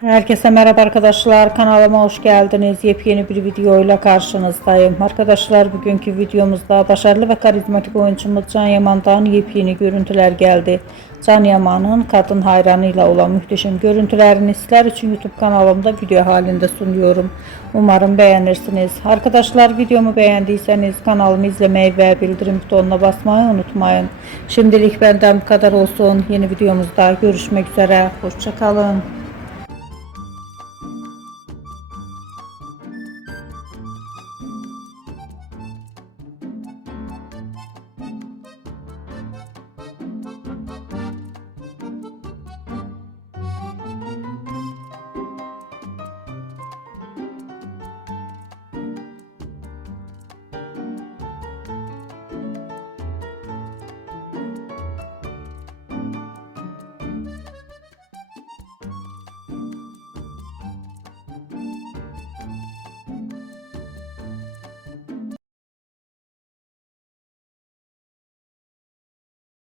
Herkese merhaba arkadaşlar, kanalıma hoş geldiniz. Yepyeni bir videoyla karşınızdayım. Arkadaşlar, bugünkü videomuzda başarılı ve karizmatik oyuncumuz Can Yaman'dan yepyeni görüntüler geldi. Can Yaman'ın kadın hayranıyla olan muhteşem görüntülerini sizler için YouTube kanalımda video halinde sunuyorum. Umarım beğenirsiniz. Arkadaşlar, videomu beğendiyseniz kanalımı izlemeyi ve bildirim butonuna basmayı unutmayın. Şimdilik benden bu kadar olsun. Yeni videomuzda görüşmek üzere. Hoşça kalın.